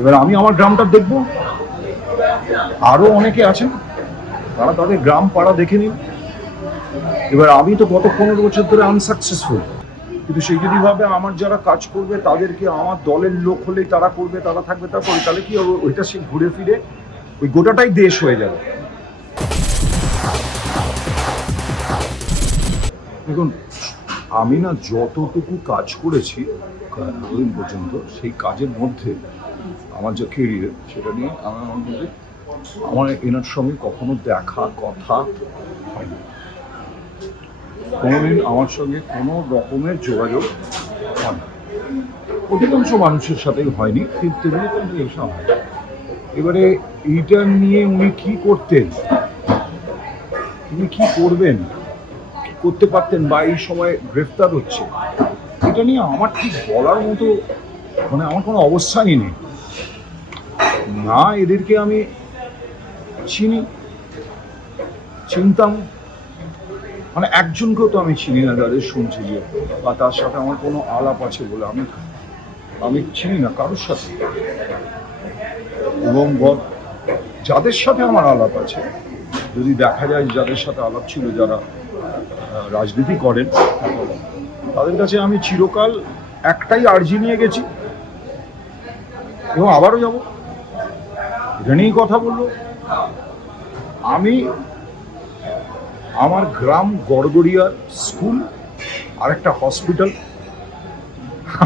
এবার আমি আমার গ্রামটা দেখবো, আরো অনেকে আছেন তারা তাদের গ্রাম পাড়া দেখে নিন। এবার আমি তো গত 15 বছর ধরে আনসাকসেসফুল, কিন্তু সেই যদি ভাবে আমার যারা কাজ করবে তাদেরকে আমার দলের লোক হলেই তারা করবে, তারা থাকবে, তা করবে, তাহলে কি হবে? ওইটা সে ঘুরে ফিরে ওই গোটাটাই দেশ হয়ে যাবে। দেখুন, আমি না যতটুকু কাজ করেছি এতদিন পর্যন্ত, সেই কাজের মধ্যে আমার যে কেরিয়ার সেটা নিয়ে আমার মধ্যে আমার এনার সঙ্গে কখনো দেখা কথা হয়নি, কোনোদিন আমার সঙ্গে কোনো রকমের যোগাযোগ হয় না। অধিকাংশ মানুষের সাথেই হয়নি, কিন্তু এসব হয়। এবারে এইটা নিয়ে উনি কি করতেন, উনি কি করবেন, করতে পারতেন, বা এই সময় গ্রেফতার হচ্ছে, এটা নিয়ে আমার ঠিক বলার মতো মানে আমার কোনো অবস্থানই নেই। না এদেরকে আমি চিনি, চিনতাম, মানে একজনকেও তো আমি চিনি না যাদের শুনছি যে, বা তার সাথে আমার কোনো আলাপ আছে বলে আমি চিনি না কারোর সাথে। এবং যাদের সাথে আমার আলাপ আছে, যদি দেখা যায় যাদের সাথে আলাপ ছিল যারা রাজনীতি করেন, তাদের কাছে আমি চিরকাল একটাই আর্জি নিয়ে গেছি এবং আবারও যাব, এটা নিয়েই কথা বলবো। আমি আমার গ্রাম গড়গড়িয়ার স্কুল আর একটা হসপিটাল,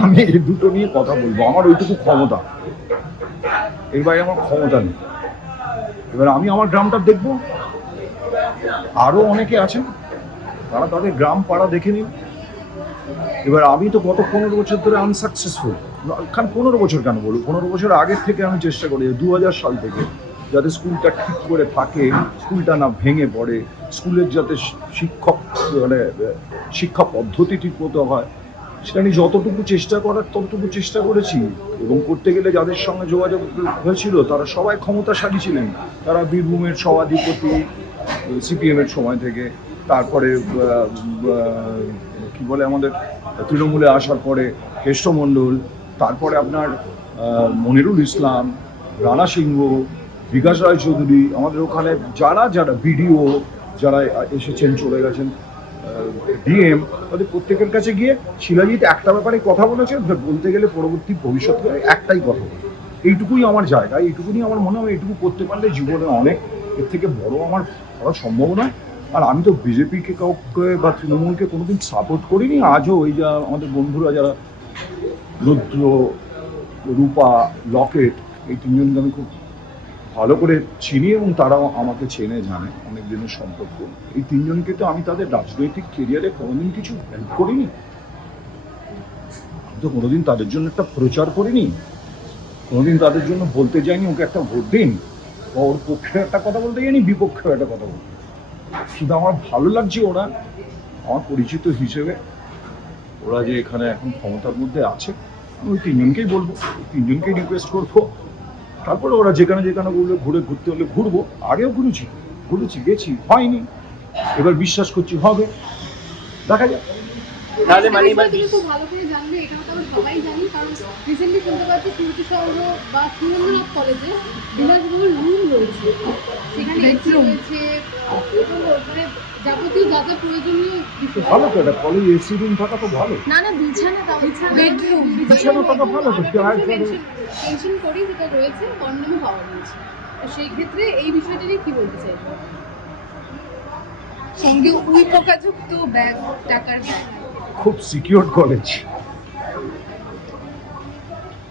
আমি এই দুটো নিয়ে কথা বলবো। আমার ওইটুকু ক্ষমতা, এর বাইরে আমার ক্ষমতা নেই। এবার আমি আমার গ্রামটা দেখবো, আরো অনেকে আছেন তারা তাদের গ্রাম পাড়া দেখে নিন। এবার আমি তো গত 15 বছর ধরে আনসাকসেসফুল, 15 বছর কেন বলবো, 15 বছর আগের থেকে আমি চেষ্টা করি 2000 সাল থেকে যাতে স্কুলটা ঠিক করে থাকে, স্কুলটা না ভেঙে পড়ে, স্কুলের যাতে শিক্ষক মানে শিক্ষা পদ্ধতি ঠিক মতো হয়, সেটা নিয়ে যতটুকু চেষ্টা করার ততটুকু চেষ্টা করেছি। এবং করতে গেলে যাদের সঙ্গে যোগাযোগ হয়েছিল তারা সবাই ক্ষমতাশালী ছিলেন। তারা বীরভূমের সভাধিপতি সিপিএমের সময় থেকে, তারপরে কি বলে আমাদের তৃণমূলে আসার পরে কেষ্টমণ্ডল, তারপরে আপনার মনিরুল ইসলাম, রানা সিংহ, বিকাশ রায়চৌধুরী, আমাদের ওখানে যারা যারা বিডিও যারা এসেছেন চলে গেছেন, ডিএম, তাদের প্রত্যেকের কাছে গিয়ে শিলাজিৎ একটা ব্যাপারে কথা বলেছে, বলতে গেলে পরবর্তী ভবিষ্যতে একটাই কথা বলে, এইটুকুই আমার জায়গা, এইটুকুনি আমার মনে হয় এইটুকু করতে পারলে জীবনে অনেক, এর থেকে বড় আমার করা সম্ভব নয়। আর আমি তো বিজেপিকে কাউকে বা তৃণমূলকে কোনোদিন সাপোর্ট করিনি, আজও ওই যা আমাদের বন্ধুরা যারা রুদ্র, রূপা, লকেট, এই তিনজনকে আমি খুব ভালো করে চিনি এবং তারাও আমাকে চেনে জানে, অনেক দিনের সম্পর্ক। এই তিনজনকে তো আমি তাদের রাজনৈতিক কেরিয়ারে কোনোদিন কিছু হেল্প করিনি, আমি তো কোনোদিন তাদের জন্য একটা প্রচার করিনি, কোনোদিন তাদের জন্য বলতে যাইনি ওকে একটা ভোট দিন, বা ওর পক্ষে একটা কথা বলতে যাইনি, বিপক্ষেও একটা কথা বলতে। শুধু আমার ভালো লাগছে ওরা আমার পরিচিত হিসেবে, ওরা যে এখানে এখন ক্ষমতার মধ্যে আছে, আমি ওই তিনজনকেই বলবো, ওই তিনজনকেই রিকোয়েস্ট করবো। তারপরে ওরা যেখানে যেখানে বলবে ঘুরতে হলে ঘুরবো, আগেও ঘুরেছি গেছি, হয়নি, এবার বিশ্বাস করছি হবে, দেখা যাক। তাহলে মানে তুমি খুব ভালো করে জানবে, এটাও তো সবাই জানি, কারণ রিসেন্টলি শুনতে পাচ্ছি সুরতি শহর বা সুরেন্দ্রনাথ কলেজে বিলাসবহুল রুম রয়েছে, সেখানে এসি রয়েছে, মানে যাবতীয় যা যা প্রয়োজনীয় বিষয়। ভালো তো, এটা কলেজ এসি রুম থাকা তো ভালো। না না, বিছানা দাও, বেডরুম বিছানা থাকা ভালো তো, টেনশন করি যেটা রয়েছে কম দামে পাওয়া যাচ্ছে। তো সেই ক্ষেত্রে এই বিষয়টা নিয়ে কি বলতে চাইবো? সঙ্গে উই পোকাযুক্ত ব্যাগ, টাকার ব্যাগ। খুব সিকিউর কলেজ,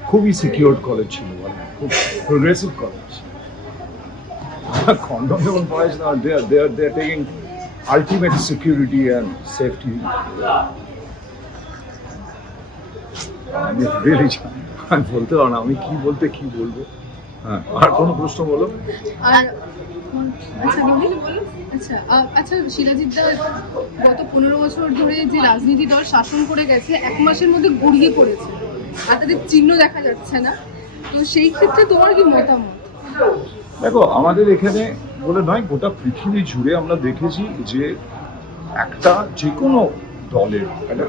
খুবই সিকিউর কলেজ ছিল, খুব প্রোগ্রেসিভ কলেজ। কন্ডম যখন পাওয়া না, they are taking ultimate security and safety. আমি রিয়েলি আমি বলতে পারো না আমি কি বলবো। হ্যাঁ, আর কোনো প্রশ্ন বলো। আর আচ্ছা শিলাজিৎ দা গত 15 বছর ধরে যে রাজনীতি দল শাসন করে গেছে, 1 মাসের মধ্যে গড়িয়ে পড়েছে আর তাদের চিহ্ন দেখা যাচ্ছে না, তো সেই ক্ষেত্রে তোমার কি মতামত? দেখো, আমাদের এখানে বলে নয়, গোটা পৃথিবী জুড়ে আমরা দেখেছি যে একটা যে কোনো দলের একটা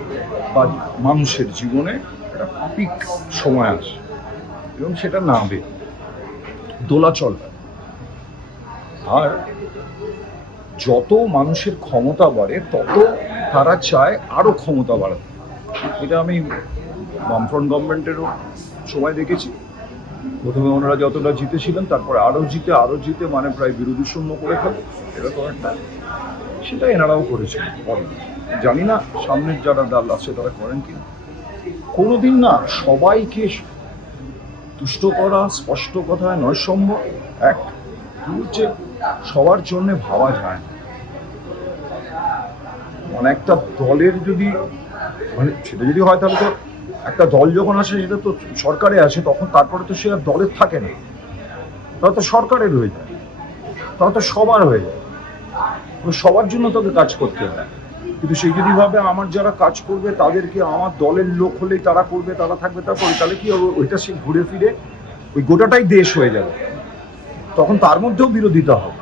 বা মানুষের জীবনে একটা পিক সময় আসে, এবং সেটা নামবে, দোলাচল। আর যত মানুষের ক্ষমতা বাড়ে তত তারা চায় আরো ক্ষমতা বাড়াতে। এটা আমি বামফ্রন্ট গভর্নমেন্টেরও সময় দেখেছি। প্রথমে ওনারা যতটা জিতেছিলেন, তারপরে আরো জিতে মানে প্রায় বিরোধী শূন্য করে ফেলে, এরকম একটা, সেটা এনারাও করেছেন। জানি না সামনের যারা দল আছে তারা করেন কিনা। কোনোদিন না সবাইকে তুষ্ট করা স্পষ্ট কথায় নয় সম্ভব। এক হচ্ছে সবার জন্য ভাবা যায় না। মানে একটা দলের যদি মানে সেটা যদি হয়, তাহলে তো একটা দল যখন আসে সেটা তো সরকারে আসে, তখন তারপরে তো সে আর দলের থাকে না, তারা তো সরকারের হয়ে যায়, তারা তো সবার হয়ে যায়। সবার জন্য তোকে কাজ করতে হবে। কিন্তু সেই যদি ভাবে আমার যারা কাজ করবে তাদেরকে আমার দলের লোক হলেই তারা করবে, তারা থাকবে, তা করবে, তাহলে কি হবে? ওইটা সে ঘুরে ফিরে ওই গোটাটাই দেশ হয়ে যাবে। তখন তার মধ্যেও বিরোধিতা হবে,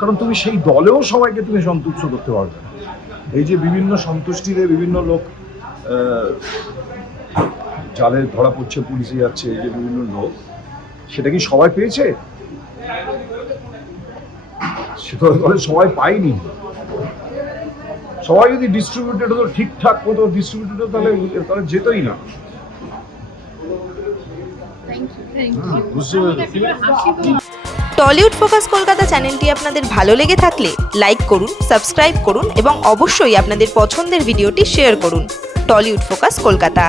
কারণ তুমি সেই দলেও সবাইকে তুমি সন্তুষ্ট করতে পারবে না। এই যে বিভিন্ন সন্তুষ্টিতে বিভিন্ন লোক জালে ধরা পড়ছে, পুলিশে যাচ্ছে, এই যে বিভিন্ন লোক, সেটা কি সবাই পেয়েছে? সেটা সবাই পায়নি। সবাই যদি ডিস্ট্রিবিউটেড হতো ঠিকঠাক মতো ডিস্ট্রিবিউটেড হতো, তাহলে যেতই না। বুঝতে পেরেছি। টলিউড ফোকাস কলকাতা চ্যানেলটি আপনাদের ভালো লেগে থাকলে লাইক করুন, সাবস্ক্রাইব করুন এবং অবশ্যই আপনাদের পছন্দের ভিডিওটি শেয়ার করুন। Tollywood focus Kolkata.